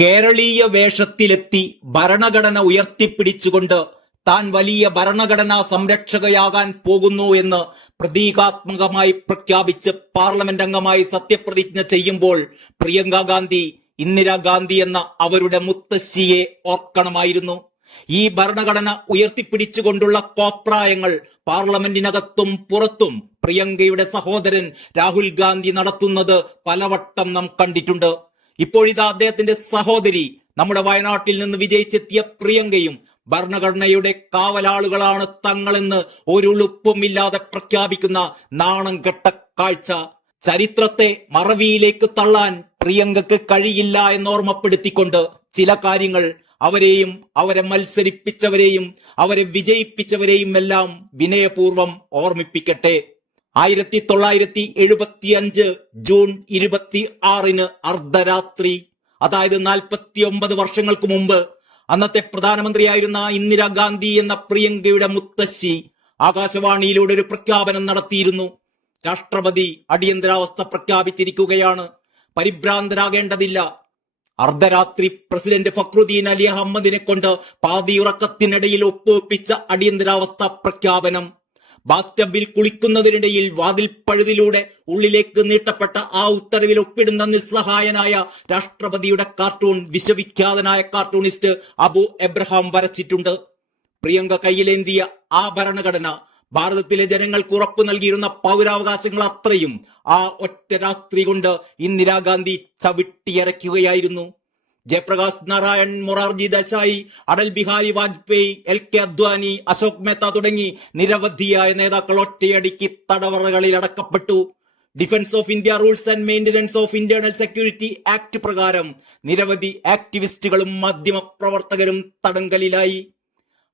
കേരളീയ വേഷത്തിലെത്തി ഭരണഘടന ഉയർത്തിപ്പിടിച്ചുകൊണ്ട് താൻ വലിയ ഭരണഘടനാ സംരക്ഷകയാകാൻ പോകുന്നു എന്ന് പ്രതീകാത്മകമായി പ്രഖ്യാപിച്ച് പാർലമെന്റ് അംഗമായി സത്യപ്രതിജ്ഞ ചെയ്യുമ്പോൾ പ്രിയങ്ക ഗാന്ധി ഇന്ദിരാഗാന്ധി എന്ന അവരുടെ മുത്തശ്ശിയെ ഓർക്കണമായിരുന്നു. ഈ ഭരണഘടന ഉയർത്തിപ്പിടിച്ചുകൊണ്ടുള്ള കോപ്രായങ്ങൾ പാർലമെന്റിനകത്തും പുറത്തും പ്രിയങ്കയുടെ സഹോദരൻ രാഹുൽ ഗാന്ധി നടത്തുന്നത് പലവട്ടം നാം കണ്ടിട്ടുണ്ട്. ഇപ്പോഴിതാ അദ്ദേഹത്തിന്റെ സഹോദരി നമ്മുടെ വയനാട്ടിൽ നിന്ന് വിജയിച്ചെത്തിയ പ്രിയങ്കയും ഭരണഘടനയുടെ കാവലാളുകളാണ് തങ്ങളെന്ന് ഒരുളുപ്പുമില്ലാതെ പ്രഖ്യാപിക്കുന്ന നാണം കെട്ട കാഴ്ച. ചരിത്രത്തെ മറവിയിലേക്ക് തള്ളാൻ പ്രിയങ്കക്ക് കഴിയില്ല എന്നോർമ്മപ്പെടുത്തിക്കൊണ്ട് ചില കാര്യങ്ങൾ അവരെയും അവരെ മത്സരിപ്പിച്ചവരെയും അവരെ വിജയിപ്പിച്ചവരെയും എല്ലാം വിനയപൂർവം ഓർമ്മിപ്പിക്കട്ടെ. 1975 ജൂൺ 26 അർദ്ധരാത്രി, അതായത് 49 വർഷങ്ങൾക്ക് മുമ്പ് അന്നത്തെ പ്രധാനമന്ത്രിയായിരുന്ന ഇന്ദിരാഗാന്ധി എന്ന പ്രിയങ്കയുടെ മുത്തശ്ശി ആകാശവാണിയിലൂടെ ഒരു പ്രഖ്യാപനം നടത്തിയിരുന്നു. രാഷ്ട്രപതി അടിയന്തരാവസ്ഥ പ്രഖ്യാപിച്ചിരിക്കുകയാണ്, പരിഭ്രാന്തരാകേണ്ടതില്ല. അർദ്ധരാത്രി പ്രസിഡന്റ് ഫക്രുദ്ദീൻ അലി അഹമ്മദിനെ കൊണ്ട് പാതിയുറക്കത്തിനിടയിൽ ഒപ്പുവെപ്പിച്ച അടിയന്തരാവസ്ഥ പ്രഖ്യാപനം. ബാത്ടബിൽ കുളിക്കുന്നതിനിടയിൽ വാതിൽ പഴുതിലൂടെ ഉള്ളിലേക്ക് നീട്ടപ്പെട്ട ആ ഉത്തരവിൽ ഒപ്പിടുന്ന നിസ്സഹായനായ രാഷ്ട്രപതിയുടെ കാർട്ടൂൺ വിശ്വവിഖ്യാതനായ കാർട്ടൂണിസ്റ്റ് അബു എബ്രഹാം വരച്ചിട്ടുണ്ട്. പ്രിയങ്ക കയ്യിലേന്തിയ ആ ഭരണഘടന ഭാരതത്തിലെ ജനങ്ങൾക്ക് ഉറപ്പു നൽകിയിരുന്ന പൗരാവകാശങ്ങൾ അത്രയും ആ ഒറ്റ രാത്രി കൊണ്ട് ഇന്ദിരാഗാന്ധി ചവിട്ടിയരയ്ക്കുകയായിരുന്നു. ജയപ്രകാശ് നാരായൺ, മൊറാർജി ദേശായി, അടൽ ബിഹാരി വാജ്പേയി, LK അദ്വാനി, അശോക് മേത്ത തുടങ്ങി നിരവധിയായ നേതാക്കൾ ഒറ്റയടിക്ക് തടവറകളിൽ അടക്കപ്പെട്ടു. Defence of India rules and maintenance of internal security act പ്രകാരം നിരവധി ആക്ടിവിസ്റ്റുകളും മാധ്യമ പ്രവർത്തകരും തടങ്കലിലായി.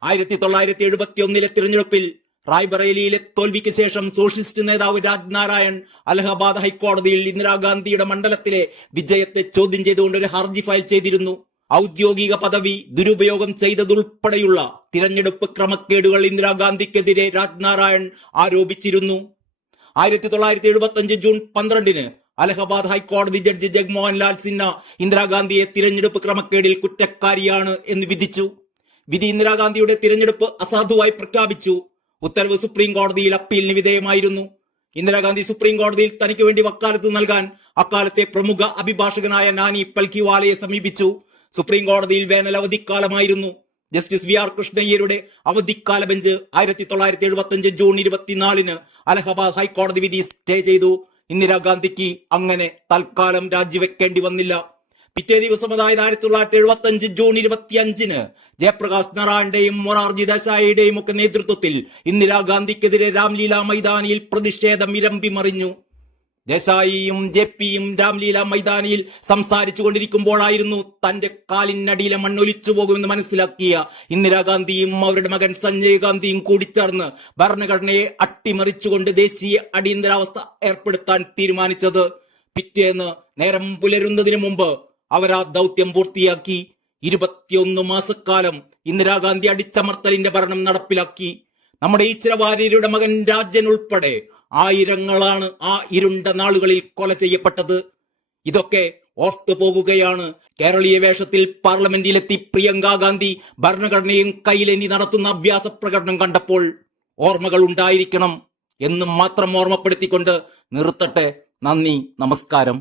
1971 തിരഞ്ഞെടുപ്പിൽ റായ്ബറേലിയിലെ തോൽവിക്ക് ശേഷം സോഷ്യലിസ്റ്റ് നേതാവ് രാജ് നാരായൺ അലഹബാദ് ഹൈക്കോടതിയിൽ ഇന്ദിരാഗാന്ധിയുടെ മണ്ഡലത്തിലെ വിജയത്തെ ചോദ്യം ചെയ്തുകൊണ്ട് ഒരു ഹർജി ഫയൽ ചെയ്തിരുന്നു. ഔദ്യോഗിക പദവി ദുരുപയോഗം ചെയ്തതുൾപ്പെടെയുള്ള തിരഞ്ഞെടുപ്പ് ക്രമക്കേടുകൾ ഇന്ദിരാഗാന്ധിക്കെതിരെ രാജ് നാരായൺ ആരോപിച്ചിരുന്നു. 1975 ജൂൺ 12 അലഹബാദ് ഹൈക്കോടതി ജഡ്ജി ജഗ്മോഹൻ ലാൽ സിൻഹ ഇന്ദിരാഗാന്ധിയെ തിരഞ്ഞെടുപ്പ് ക്രമക്കേടിൽ കുറ്റക്കാരിയാണ് എന്ന് വിധിച്ചു. വിധി ഇന്ദിരാഗാന്ധിയുടെ തിരഞ്ഞെടുപ്പ് അസാധുവായി പ്രഖ്യാപിച്ചു. ഉത്തരവ് സുപ്രീം കോടതിയിൽ അപ്പീലിന് വിധേയമായിരുന്നു. ഇന്ദിരാഗാന്ധി സുപ്രീം കോടതിയിൽ തനിക്ക് വേണ്ടി വക്കാലത്ത് നൽകാൻ അക്കാലത്തെ പ്രമുഖ അഭിഭാഷകനായ നാനി പൽക്കിവാലയെ സമീപിച്ചു. സുപ്രീം കോടതിയിൽ വേനൽ അവധിക്കാലമായിരുന്നു. ജസ്റ്റിസ് VR കൃഷ്ണയ്യരുടെ അവധിക്കാല ബെഞ്ച് 1975 ജൂൺ 24 അലഹബാദ് ഹൈക്കോടതി വിധി സ്റ്റേ ചെയ്തു. ഇന്ദിരാഗാന്ധിക്ക് അങ്ങനെ തൽക്കാലം രാജിവെക്കേണ്ടി വന്നില്ല. പിറ്റേ ദിവസം, അതായത് 1975 ജൂൺ 25 ജയപ്രകാശ് നാരായണന്റെയും മൊറാർജി ദേശായിയുടെയും ഒക്കെ നേതൃത്വത്തിൽ ഇന്ദിരാഗാന്ധിക്കെതിരെ രാംലീല മൈതാനിയിൽ പ്രതിഷേധം ഇരമ്പി മറിഞ്ഞു. ദേശായിയും JPയും രാംലീല മൈതാനിയിൽ സംസാരിച്ചു കൊണ്ടിരിക്കുമ്പോഴായിരുന്നു തന്റെ കാലിനടിയിലെ മണ്ണൊലിച്ചു പോകുമെന്ന് മനസ്സിലാക്കിയ ഇന്ദിരാഗാന്ധിയും അവരുടെ മകൻ സഞ്ജയ് ഗാന്ധിയും കൂടിച്ചേർന്ന് ഭരണഘടനയെ അട്ടിമറിച്ചുകൊണ്ട് ദേശീയ അടിയന്തരാവസ്ഥ ഏർപ്പെടുത്താൻ തീരുമാനിച്ചത്. പിറ്റേന്ന് നേരം പുലരുന്നതിന് മുമ്പ് അവരാ ദൗത്യം പൂർത്തിയാക്കി. 21 മാസക്കാലം ഇന്ദിരാഗാന്ധി അടിച്ചമർത്തലിന്റെ ഭരണം നടപ്പിലാക്കി. നമ്മുടെ ഈശ്വരവാര്യരുടെ മകൻ രാജൻ ഉൾപ്പെടെ ആയിരങ്ങളാണ് ആ ഇരുണ്ട നാളുകളിൽ കൊല ചെയ്യപ്പെട്ടത്. ഇതൊക്കെ ഓർത്തു പോകുകയാണ് കേരളീയ വേഷത്തിൽ പാർലമെന്റിലെത്തി പ്രിയങ്ക ഗാന്ധി ഭരണഘടനയും കയ്യിലേന്തി നടത്തുന്ന അഭ്യാസ പ്രകടനം കണ്ടപ്പോൾ. ഓർമ്മകൾ ഉണ്ടായിരിക്കണം എന്നും മാത്രം ഓർമ്മപ്പെടുത്തിക്കൊണ്ട് നിർത്തട്ടെ. നന്ദി, നമസ്കാരം.